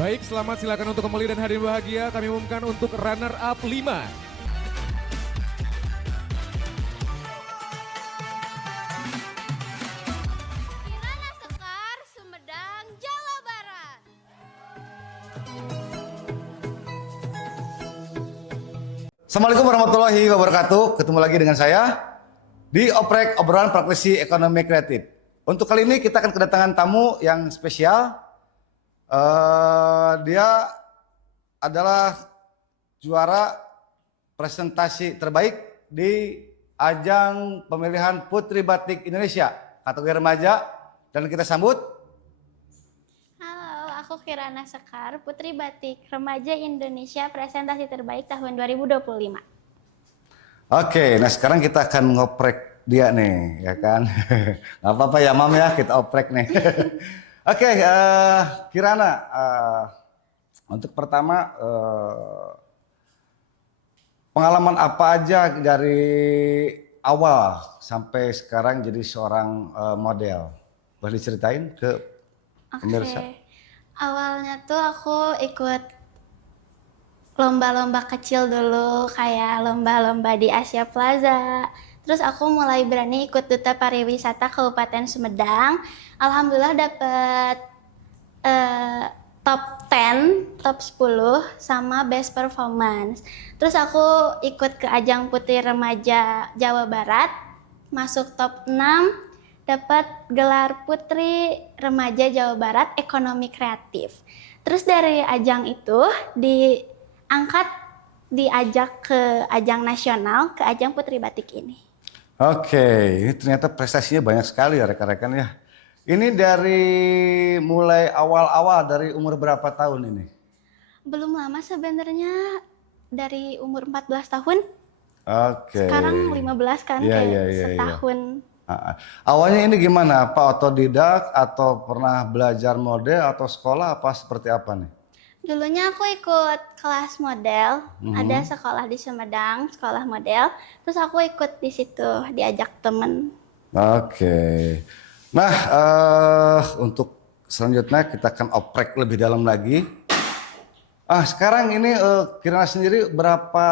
Baik, selamat silakan untuk kembali dan hadirin bahagia. Kami umumkan untuk runner up 5. Kirana Sekar, Sumedang, Jawa Barat. Assalamualaikum warahmatullahi wabarakatuh. Ketemu lagi dengan saya di Oprek Obrolan Praktisi Ekonomi Kreatif. Untuk kali ini kita akan kedatangan tamu yang spesial. Dia adalah juara presentasi terbaik di ajang pemilihan Putri Batik Indonesia kategori remaja, dan kita sambut. Halo, aku Kirana Sekar, Putri Batik Remaja Indonesia presentasi terbaik tahun 2025. Oke, nah sekarang kita akan ngoprek dia nih, ya kan? Gak apa-apa ya, Mam ya, kita oprek nih. Oke, Kirana, untuk pertama pengalaman apa aja dari awal sampai sekarang jadi seorang model? Boleh diceritain ke pemirsa? Awalnya tuh aku ikut lomba-lomba kecil dulu, kayak lomba-lomba di Asia Plaza. Terus aku mulai berani ikut Duta Pariwisata Kabupaten Sumedang. Alhamdulillah dapet top 10, top 10 sama best performance. Terus aku ikut ke ajang Putri Remaja Jawa Barat, masuk top 6, dapat gelar Putri Remaja Jawa Barat Ekonomi Kreatif. Terus dari ajang itu diajak ke ajang nasional, ke ajang Putri Batik ini. Oke, ini ternyata prestasinya banyak sekali ya rekan-rekan ya. Ini dari mulai awal-awal dari umur berapa tahun ini? Belum lama sebenarnya, dari umur 14 tahun. Oke. Sekarang 15 kan, Iya, kayak iya, iya, setahun. Awalnya ini gimana? Apa otodidak atau pernah belajar model atau sekolah apa seperti apa nih? Dulunya aku ikut kelas model, ada sekolah di Sumedang, sekolah model. Terus aku ikut di situ, diajak temen. Oke. Nah, untuk selanjutnya kita akan oprek lebih dalam lagi. Sekarang ini Kirana sendiri berapa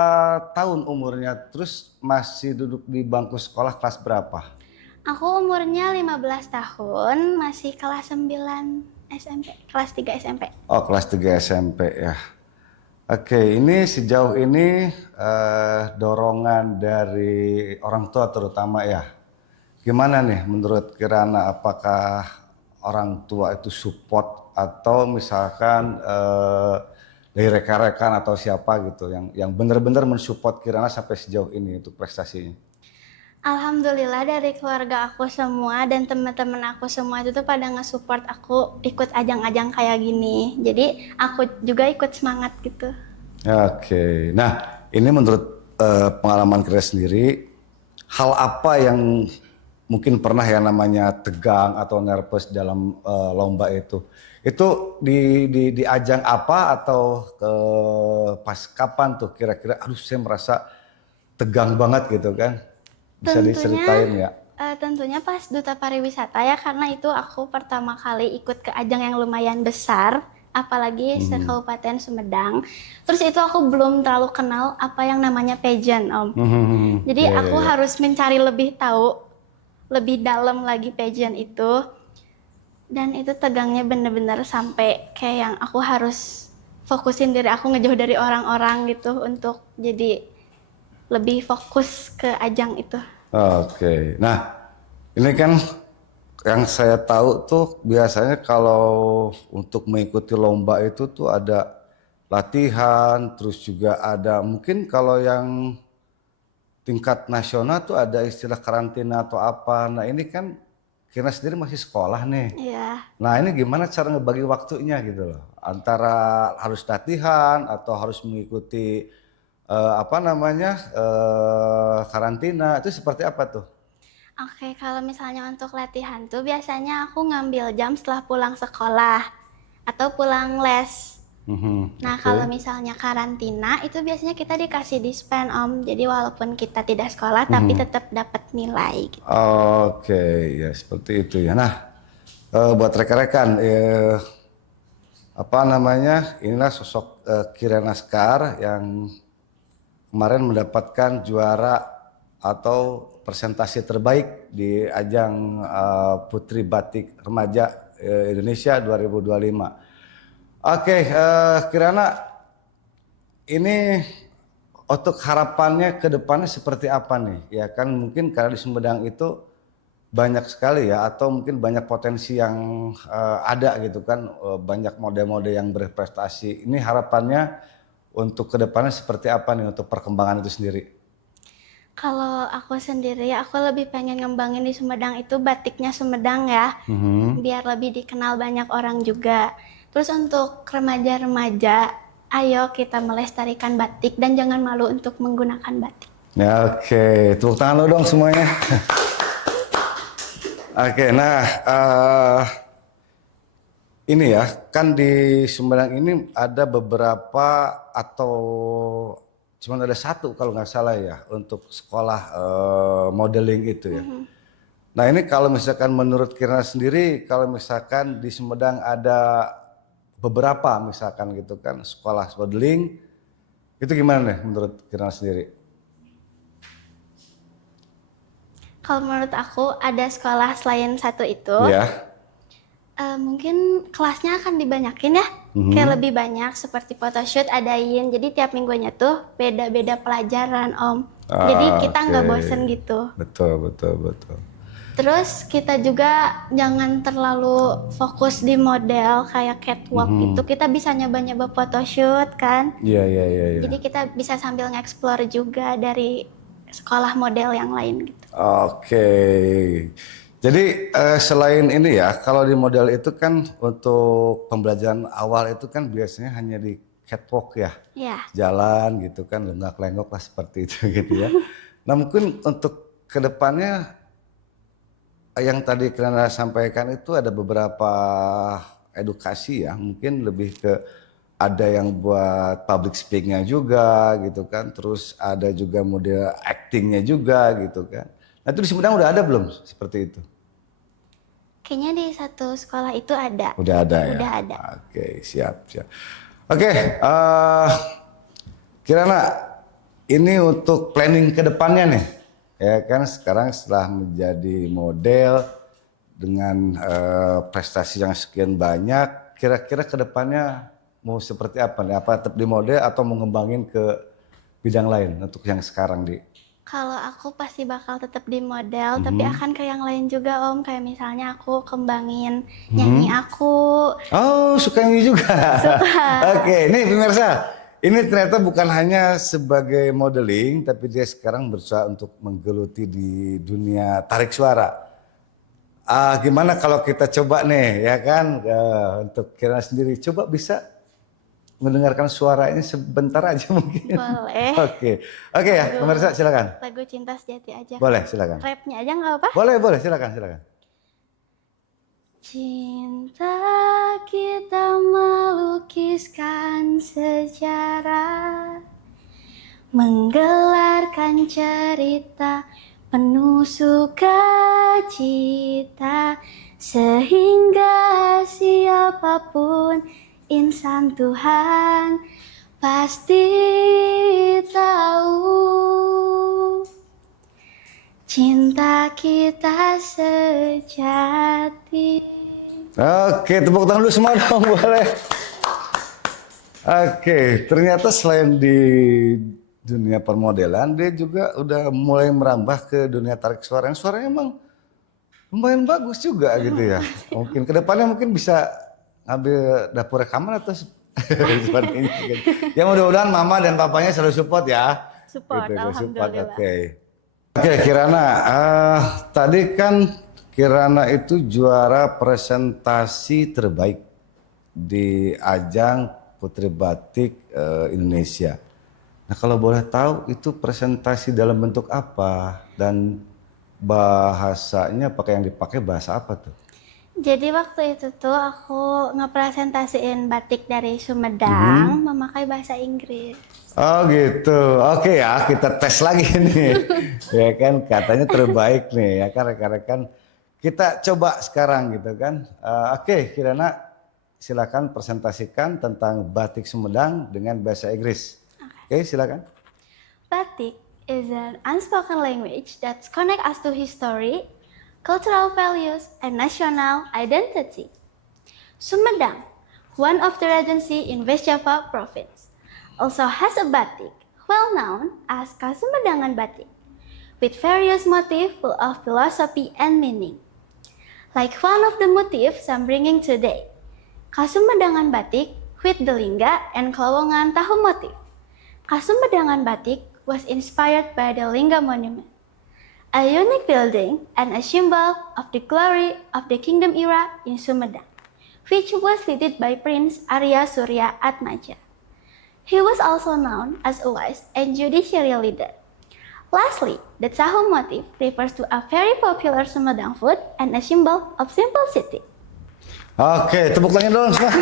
tahun umurnya? Terus masih duduk di bangku sekolah kelas berapa? Aku umurnya 15 tahun, masih kelas 9 SMP, kelas 3 SMP. Oh, kelas 3 SMP ya. Oke, ini sejauh ini dorongan dari orang tua terutama ya. Gimana nih menurut Kirana, apakah orang tua itu support atau misalkan dari rekan-rekan atau siapa gitu yang benar-benar mensupport Kirana sampai sejauh ini untuk prestasinya? Alhamdulillah dari keluarga aku semua dan teman-teman aku semua itu tuh pada nge-support aku ikut ajang-ajang kayak gini. Jadi aku juga ikut semangat gitu. Oke, nah ini menurut pengalaman Kirana sendiri, hal apa yang mungkin pernah ya namanya tegang atau nervous dalam lomba itu? Itu di ajang apa atau pas kapan tuh kira-kira? Aduh, saya merasa tegang banget gitu kan? Bisa diceritain ya? Tentunya pas Duta Pariwisata ya, karena itu aku pertama kali ikut ke ajang yang lumayan besar, apalagi se-Kabupaten Sumedang. Terus itu aku belum terlalu kenal apa yang namanya pageant, Om. Jadi aku harus mencari lebih tahu, lebih dalam lagi pageant itu. Dan itu tegangnya bener-bener sampai kayak yang aku harus fokusin diri aku ngejauh dari orang-orang gitu untuk jadi lebih fokus ke ajang itu. Oke, nah ini kan yang saya tahu tuh biasanya kalau untuk mengikuti lomba itu tuh ada latihan, terus juga ada mungkin kalau yang tingkat nasional tuh ada istilah karantina atau apa. Nah ini kan Kirana sendiri masih sekolah nih. Iya. Nah ini gimana cara ngebagi waktunya gitu loh, antara harus latihan atau harus mengikuti karantina, itu seperti apa tuh? Oke, kalau misalnya untuk latihan tuh biasanya aku ngambil jam setelah pulang sekolah atau pulang les. Nah, Oke. kalau misalnya karantina itu biasanya kita dikasih dispen, Om. Jadi walaupun kita tidak sekolah tapi tetap dapat nilai gitu. Oke, ya seperti itu ya. Nah, buat rekan-rekan, apa namanya, inilah sosok Kirana Sekar yang kemarin mendapatkan juara atau presentasi terbaik di ajang Putri Batik Remaja Indonesia 2025. Oke, Kirana, ini untuk harapannya ke depannya seperti apa nih? Ya kan mungkin karena di Sumedang itu banyak sekali ya, atau mungkin banyak potensi yang ada gitu kan, banyak mode-mode yang berprestasi. Ini harapannya untuk ke depannya seperti apa nih untuk perkembangan itu sendiri? Kalau aku sendiri, aku lebih pengen ngembangin di Sumedang itu batiknya Sumedang ya, biar lebih dikenal banyak orang juga. Terus untuk remaja-remaja, ayo kita melestarikan batik dan jangan malu untuk menggunakan batik. Ya, oke, tepuk tangan lo dong semuanya. Oke, nah ini ya, kan di Sumedang ini ada beberapa atau cuman ada satu kalau nggak salah ya untuk sekolah modeling itu ya. Nah ini kalau misalkan menurut Kirana sendiri, kalau misalkan di Sumedang ada beberapa misalkan gitu kan sekolah modeling, itu gimana nih menurut Kirana sendiri? Kalau menurut aku ada sekolah selain satu itu, Ya. mungkin kelasnya akan dibanyakin ya, kayak lebih banyak seperti photoshoot adain. Jadi tiap minggunya tuh beda-beda pelajaran Om. Jadi kita nggak bosen gitu. Betul, betul, betul. Terus kita juga jangan terlalu fokus di model kayak catwalk gitu. Kita bisa nyoba-nyoba photoshoot kan. Iya, iya, iya. Iya. Jadi kita bisa sambil nge-explore juga dari sekolah model yang lain gitu. Oke. Jadi selain ini ya, kalau di model itu kan untuk pembelajaran awal itu kan biasanya hanya di catwalk ya. Ya. Jalan gitu kan, lenggak-lenggok lah seperti itu gitu ya. Nah mungkin untuk kedepannya yang tadi Kirana sampaikan itu ada beberapa edukasi ya, mungkin lebih ke ada yang buat public speakingnya juga gitu kan, terus ada juga model actingnya juga gitu kan. Nah itu di Sumedang udah ada belum seperti itu? Kayaknya di satu sekolah itu ada. Udah ada ya? Udah ada. Oke, siap, siap. Oke, Kirana, ini untuk planning ke depannya nih. Ya kan sekarang setelah menjadi model dengan prestasi yang sekian banyak, kira-kira ke depannya mau seperti apa nih? Apa tetap di model atau mau ngembangin ke bidang lain untuk yang sekarang di? Kalau aku pasti bakal tetap di model, tapi akan ke yang lain juga Om. Kayak misalnya aku kembangin nyanyi aku. Oh, suka nyanyi juga. Suka. Oke, ini pemirsa, ini ternyata bukan hanya sebagai modeling, tapi dia sekarang berusaha untuk menggeluti di dunia tarik suara. Gimana kalau kita coba nih, ya kan, untuk Kirana sendiri, coba bisa mendengarkan suara ini sebentar aja mungkin. Boleh. Oke ya, pemirsa silakan. Lagu Cinta Sejati aja. Boleh, silakan. Rapnya aja nggak apa? Boleh, silakan, silakan. Cinta kita melukiskan sejarah, menggelarkan cerita penuh sukacita, sehingga siapapun insan Tuhan pasti tahu cinta kita sejati. Oke, tepuk tangan dulu semua dong, boleh. Oke, ternyata selain di dunia permodelan, dia juga udah mulai merambah ke dunia tarik suara. Yang suaranya emang lumayan bagus juga gitu ya. Mungkin kedepannya mungkin bisa ngambil dapur rekaman atau seperti ini. Ya mudah-mudahan mama dan papanya selalu support ya. Support, gitu, alhamdulillah. Oke, Kirana, tadi kan Kirana itu juara presentasi terbaik di ajang Putri Batik Indonesia. Nah kalau boleh tahu itu presentasi dalam bentuk apa dan bahasanya pakai yang dipakai bahasa apa tuh? Jadi waktu itu tuh aku ngepresentasiin batik dari Sumedang memakai bahasa Inggris. Oh gitu, oke ya kita tes lagi nih. Ya kan katanya terbaik nih ya kan rekan-rekan. Kita coba sekarang gitu kan. Oke Kirana, silakan presentasikan tentang batik Sumedang dengan bahasa Inggris. Oke, silakan. Batik is an unspoken language that connects us to history, cultural values, and national identity. Sumedang, one of the regency in West Java province, also has a batik, well known as Kasumedangan Batik, with various motifs full of philosophy and meaning. Like one of the motifs I'm bringing today, Kasumedangan Batik with the Lingga and Kelowongan Tahu motif. Kasumedangan Batik was inspired by the Lingga Monument, a unique building and a symbol of the glory of the kingdom era in Sumedang, which was led by Prince Arya Surya Atmaja. He was also known as a wise and judiciary leader. Lastly, the tahu motif refers to a very popular Sumedang food and a symbol of simplicity. Oke, tepuk tangan dong semua.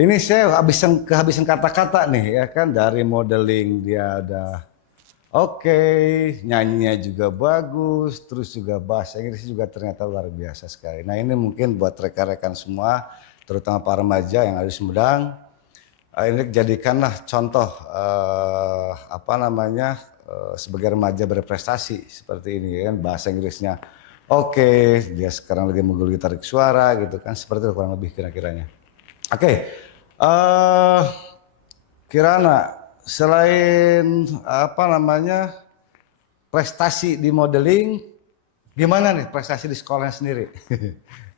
Ini saya kehabisan kata-kata nih ya kan, dari modeling dia ada oke, nyanyinya juga bagus, terus juga bahasa Inggris juga ternyata luar biasa sekali. Nah ini mungkin buat rekan-rekan semua, terutama para remaja yang ada di Sumedang, ini jadikanlah contoh sebagai remaja berprestasi seperti ini kan, bahasa Inggrisnya oke, dia sekarang lagi menggulu tarik suara gitu kan, seperti itu kurang lebih kira-kiranya. Oke, Kirana, selain prestasi di modeling, gimana nih prestasi di sekolahnya sendiri?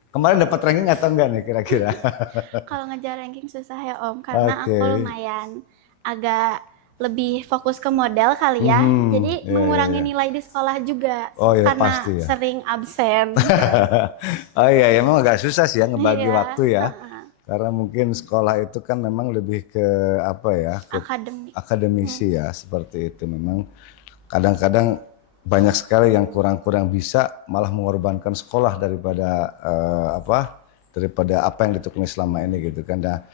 Kemarin dapat ranking atau enggak nih kira-kira? Kalau ngejar ranking susah ya Om, karena aku lumayan agak lebih fokus ke model kali ya. Jadi mengurangi nilai di sekolah juga karena pasti ya. sering absen. Oh iya, emang agak susah sih ya ngebagi waktu ya. Karena mungkin sekolah itu kan memang lebih ke akademisi ya, seperti itu. Memang kadang-kadang banyak sekali yang kurang-kurang bisa, malah mengorbankan sekolah daripada apa yang ditekuni selama ini gitu kan. Nah,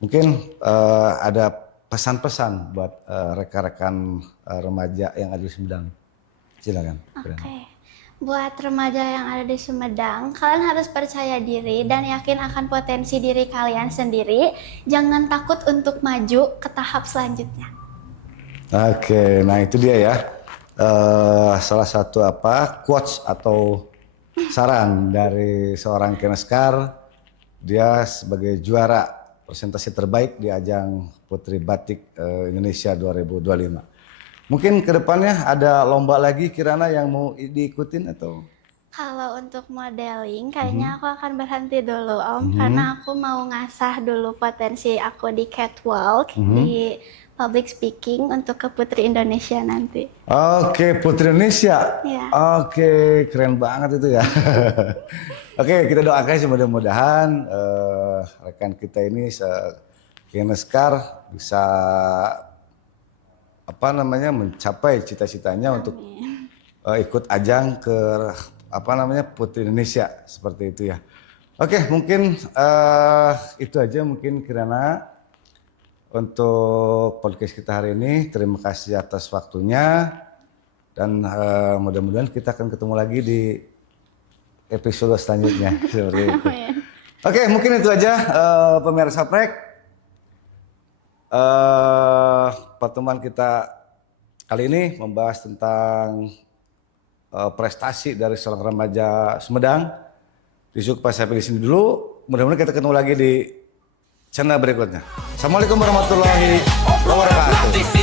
mungkin ada pesan-pesan buat rekan-rekan remaja yang ada di Sumedang. Silakan. Oke. Buat remaja yang ada di Sumedang, kalian harus percaya diri dan yakin akan potensi diri kalian sendiri. Jangan takut untuk maju ke tahap selanjutnya. Oke, nah itu dia ya. Salah satu quotes atau saran dari seorang Keneskar, dia sebagai juara presentasi terbaik di ajang Putri Batik Indonesia 2025. Mungkin kedepannya ada lomba lagi Kirana yang mau diikutin atau? Kalau untuk modeling, kayaknya aku akan berhenti dulu Om, karena aku mau ngasah dulu potensi aku di catwalk, di public speaking untuk ke Putri Indonesia nanti. Oke, Putri Indonesia. Ya. Oke, keren banget itu ya. Oke, kita doakan mudah-mudahan rekan kita ini Keneskar bisa mencapai cita-citanya untuk ikut ajang ke Putri Indonesia seperti itu ya. Oke, mungkin itu aja mungkin Kirana untuk podcast kita hari ini. Terima kasih atas waktunya dan mudah-mudahan kita akan ketemu lagi di episode selanjutnya seperti itu. Oke, mungkin itu aja pemirsa Prek. Pertemuan kita kali ini membahas tentang prestasi dari seorang remaja Sumedang. Pas sampai di sini dulu. Mudah-mudahan kita ketemu lagi di channel berikutnya. Assalamualaikum warahmatullahi wabarakatuh.